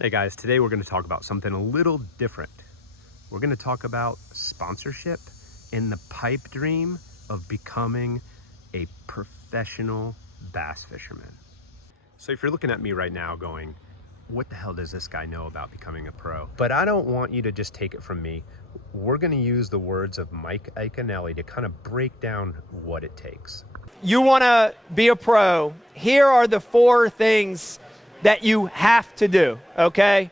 Hey guys, today we're going to talk about something a little different. We're going to talk about sponsorship and the pipe dream of becoming a professional bass fisherman. So if you're looking at me right now going, what the hell does this guy know about becoming a pro? But I don't want you to just take it from me. We're going to use the words of Mike Iaconelli to kind of break down what it takes. You want to be a pro, here are the 4 things that you have to do, okay?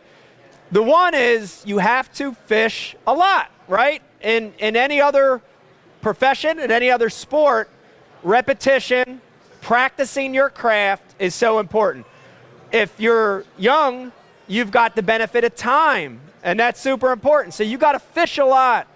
The one is you have to fish a lot, right? In any other profession, in any other sport, repetition, practicing your craft is so important. If you're young, you've got the benefit of time, and that's super important. So you got to fish a lot,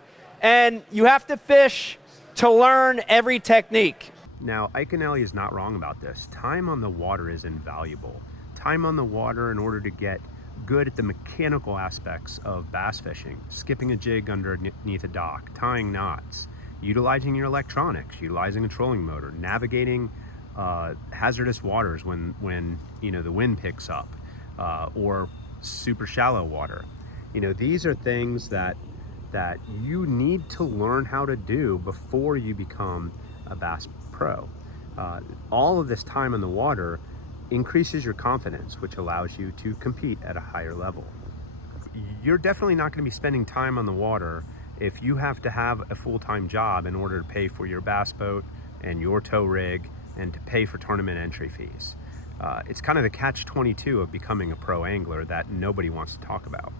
and you have to fish to learn every technique. Now, Iaconelli is not wrong about this. Time on the water is invaluable. Time on the water in order to get good at the mechanical aspects of bass fishing, skipping a jig underneath a dock, tying knots, utilizing your electronics, utilizing a trolling motor, navigating hazardous waters when the wind picks up, or super shallow water. These are things that you need to learn how to do before you become a bass pro. All of this time on the water increases your confidence, which allows you to compete at a higher level. You're definitely not going to be spending time on the water if you have to have a full-time job in order to pay for your bass boat and your tow rig and to pay for tournament entry fees. It's kind of the catch-22 of becoming a pro angler that nobody wants to talk about.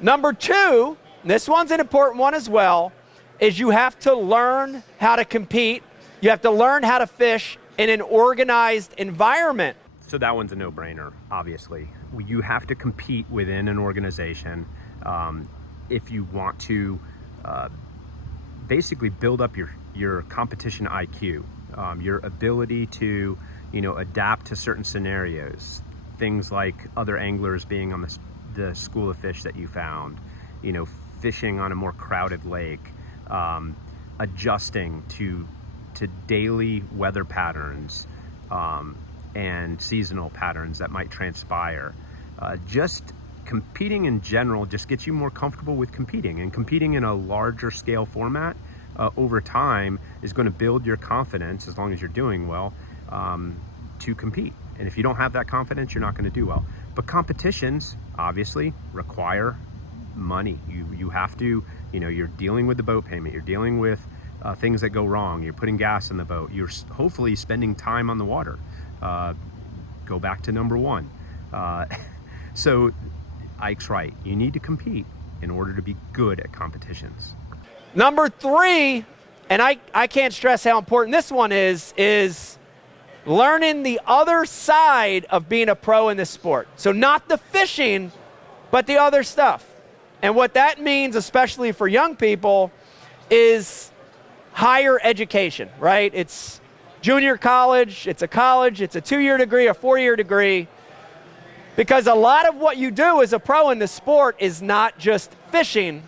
Number 2, this one's an important one as well, is you have to learn how to compete. You have to learn how to fish in an organized environment. So that one's a no-brainer, obviously. You have to compete within an organization if you want to basically build up your competition IQ, your ability to adapt to certain scenarios, things like other anglers being on the school of fish that you found, fishing on a more crowded lake, adjusting to daily weather patterns and seasonal patterns that might transpire. Just competing in general just gets you more comfortable with competing, and competing in a larger scale format over time is going to build your confidence, as long as you're doing well, to compete. And if you don't have that confidence, you're not going to do well. But competitions obviously require money. You have to, you're dealing with the boat payment, you're dealing with things that go wrong, you're putting gas in the boat, you're hopefully spending time on the water. Go back to number 1. So Ike's right, you need to compete in order to be good at competitions. Number 3, and I can't stress how important this one is learning the other side of being a pro in this sport. So not the fishing, but the other stuff. And what that means, especially for young people, is higher education, right? It's junior college, it's a 2-year degree, a 4-year degree, because a lot of what you do as a pro in the sport is not just fishing,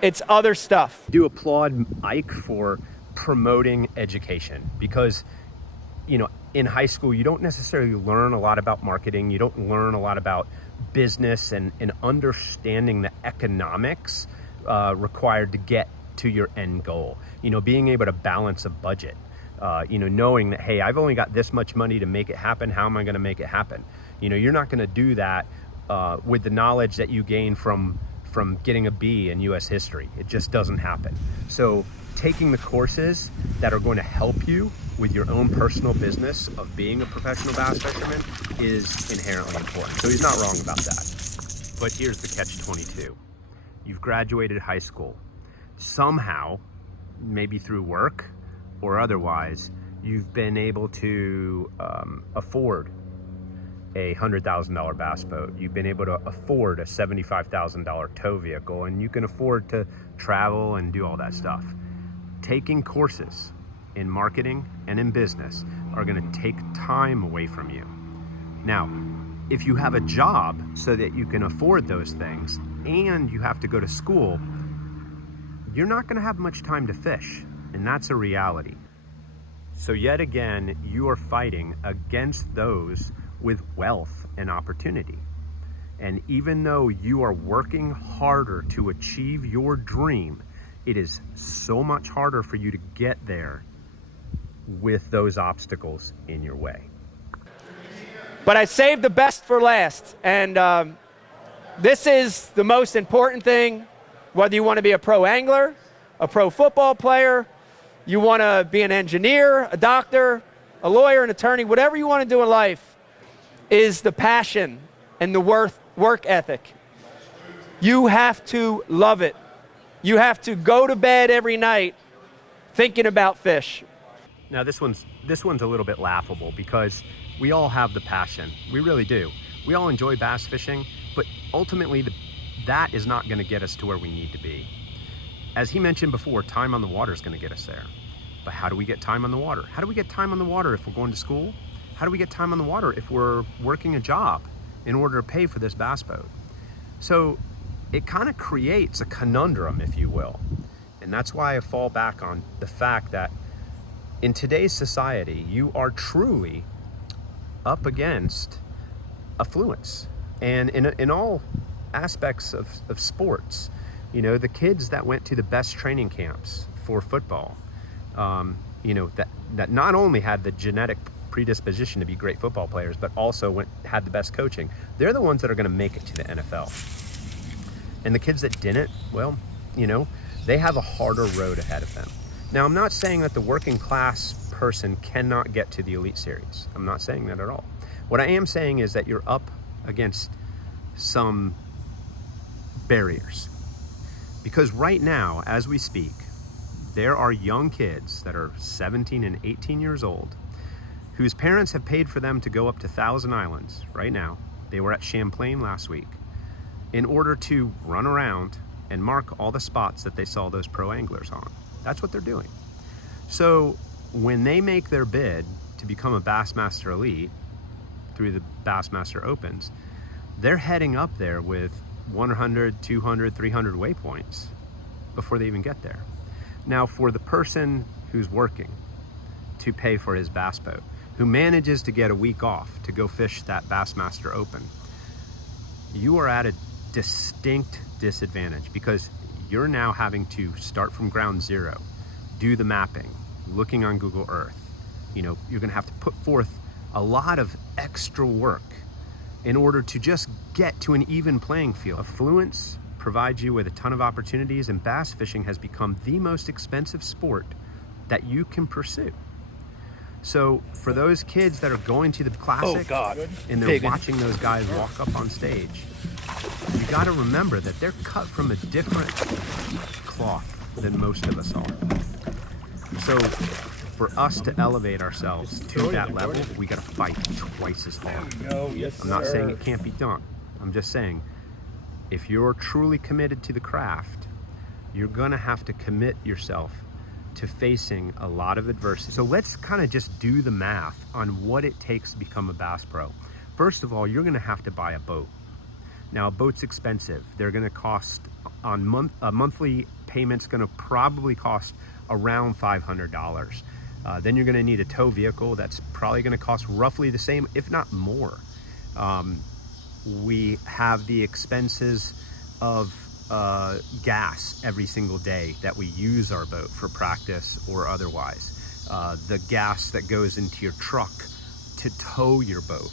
it's other stuff. I do applaud Ike for promoting education, because in high school you don't necessarily learn a lot about marketing, you don't learn a lot about business and understanding the economics required to get to your end goal. Being able to balance a budget, knowing that, hey, I've only got this much money to make it happen. How am I going to make it happen? You're not going to do that with the knowledge that you gain from getting a B in U.S. history. It just doesn't happen. So taking the courses that are going to help you with your own personal business of being a professional bass fisherman is inherently important. So he's not wrong about that. But here's the catch-22. You've graduated high school. Somehow, maybe through work or otherwise, you've been able to afford a $100,000 bass boat. You've been able to afford a $75,000 tow vehicle, and you can afford to travel and do all that stuff. Taking courses in marketing and in business are going to take time away from you. Now, if you have a job so that you can afford those things and you have to go to school, you're not going to have much time to fish, and that's a reality. So yet again, you are fighting against those with wealth and opportunity. And even though you are working harder to achieve your dream, it is so much harder for you to get there with those obstacles in your way. But I saved the best for last. And this is the most important thing, whether you want to be a pro angler, a pro football player, you want to be an engineer, a doctor, a lawyer, an attorney, whatever you want to do in life, is the passion and the work ethic. You have to love it. You have to go to bed every night thinking about fish. Now this one's a little bit laughable because we all have the passion. We really do. We all enjoy bass fishing, but ultimately that is not going to get us to where we need to be. As he mentioned before, time on the water is going to get us there. But how do we get time on the water? How do we get time on the water if we're going to school? How do we get time on the water if we're working a job in order to pay for this bass boat? So it kind of creates a conundrum, if you will. And that's why I fall back on the fact that in today's society, you are truly up against affluence. And in all aspects of sports, you know, the kids that went to the best training camps for football, you know, that not only had the genetic predisposition to be great football players, but also had the best coaching, they're the ones that are going to make it to the NFL. And the kids that didn't, well, you know, they have a harder road ahead of them. Now, I'm not saying that the working class person cannot get to the Elite Series. I'm not saying that at all. What I am saying is that you're up against some barriers. Because right now, as we speak, there are young kids that are 17 and 18 years old whose parents have paid for them to go up to Thousand Islands right now. They were at Champlain last week in order to run around and mark all the spots that they saw those pro anglers on. That's what they're doing. So when they make their bid to become a Bassmaster Elite through the Bassmaster Opens, they're heading up there with 100, 200, 300 waypoints before they even get there. Now, for the person who's working to pay for his bass boat, who manages to get a week off to go fish that Bassmaster Open, you are at a distinct disadvantage because you're now having to start from ground zero, do the mapping, looking on Google Earth. You know, you're gonna have to put forth a lot of extra work in order to just get to an even playing field. Affluence provides you with a ton of opportunities, and bass fishing has become the most expensive sport that you can pursue. So for those kids that are going to the Classic and they're watching those guys walk up on stage, you got to remember that they're cut from a different cloth than most of us are. So for us to elevate ourselves to that level, we got to fight twice as hard. I'm not saying it can't be done. I'm just saying if you're truly committed to the craft, you're going to have to commit yourself to facing a lot of adversity. So let's kind of just do the math on what it takes to become a Bass Pro. First of all, you're going to have to buy a boat. Now, a boat's expensive. They're going to cost a monthly payment's going to probably cost around $500. Then you're going to need a tow vehicle that's probably going to cost roughly the same, if not more. We have the expenses of gas every single day that we use our boat for practice or otherwise. The gas that goes into your truck to tow your boat.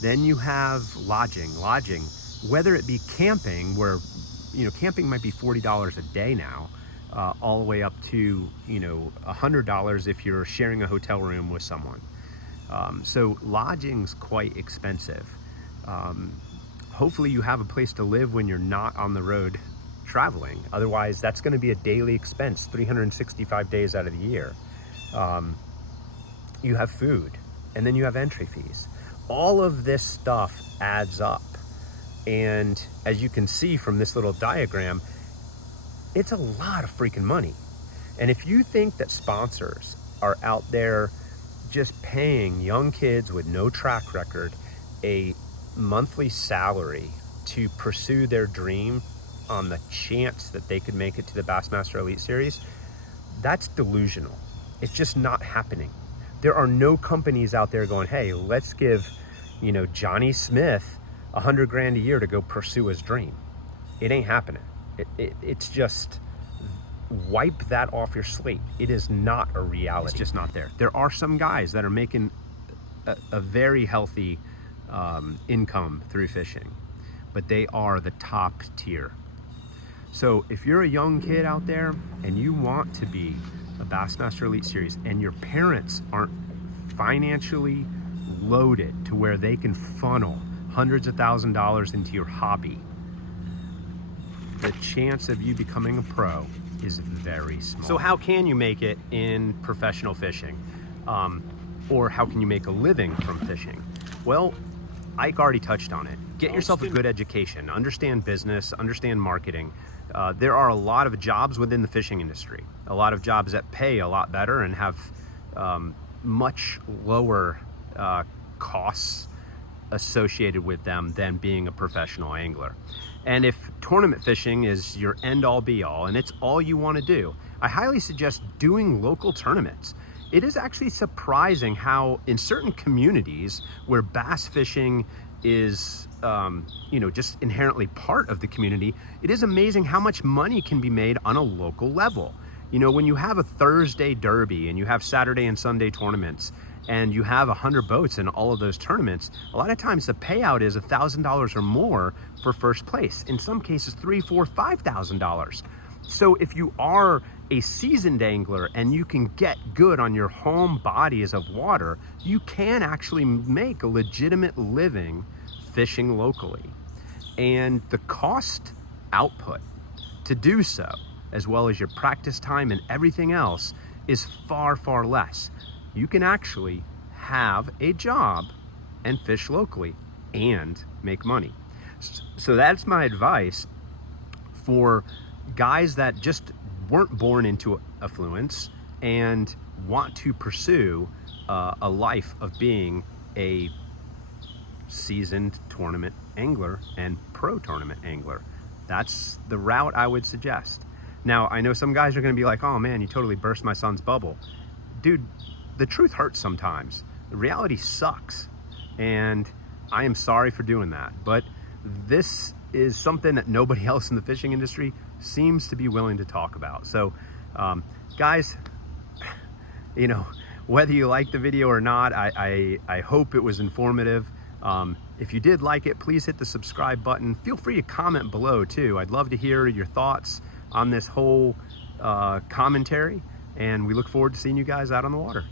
Then you have lodging, whether it be camping, where, you know, camping might be $40 a day now, all the way up to, you know, $100 if you're sharing a hotel room with someone. So lodging's quite expensive. Hopefully you have a place to live when you're not on the road traveling. Otherwise, that's going to be a daily expense 365 days out of the year. You have food, and then you have entry fees. All of this stuff adds up. And as you can see from this little diagram, it's a lot of freaking money. And if you think that sponsors are out there just paying young kids with no track record a monthly salary to pursue their dream on the chance that they could make it to the Bassmaster Elite Series, that's delusional. It's just not happening. There are no companies out there going, hey, let's give, you know, Johnny Smith 100 grand a year to go pursue his dream. It ain't happening. It's just, wipe that off your slate. It is not a reality. It's just not there. There are some guys that are making a very healthy income through fishing, but they are the top tier. So if you're a young kid out there and you want to be a Bassmaster Elite Series and your parents aren't financially loaded to where they can funnel hundreds of $1,000s into your hobby, the chance of you becoming a pro is very small. So how can you make it in professional fishing? Or how can you make a living from fishing? Well, Ike already touched on it. Get yourself a good education, understand business, understand marketing. There are a lot of jobs within the fishing industry, a lot of jobs that pay a lot better and have much lower costs associated with them than being a professional angler. And if tournament fishing is your end-all be-all and it's all you want to do, I highly suggest doing local tournaments. It is actually surprising how in certain communities where bass fishing is just inherently part of the community, it is amazing how much money can be made on a local level. When you have a Thursday derby and you have Saturday and Sunday tournaments and you have 100 boats in all of those tournaments, a lot of times the payout is $1,000 or more for first place. In some cases, $3,000, $4,000, $5,000. So if you are a seasoned angler and you can get good on your home bodies of water, you can actually make a legitimate living fishing locally. And the cost output to do so, as well as your practice time and everything else, is far, far less. You can actually have a job and fish locally and make money. So that's my advice for guys that just weren't born into affluence and want to pursue a life of being a seasoned tournament angler and pro tournament angler. That's the route I would suggest. Now, I know some guys are going to be like, oh man, you totally burst my son's bubble. Dude, the truth hurts sometimes. The reality sucks. And I am sorry for doing that. But this is something that nobody else in the fishing industry seems to be willing to talk about. So, guys, whether you like the video or not, I hope it was informative. If you did like it, please hit the subscribe button. Feel free to comment below too. I'd love to hear your thoughts on this whole commentary, and we look forward to seeing you guys out on the water.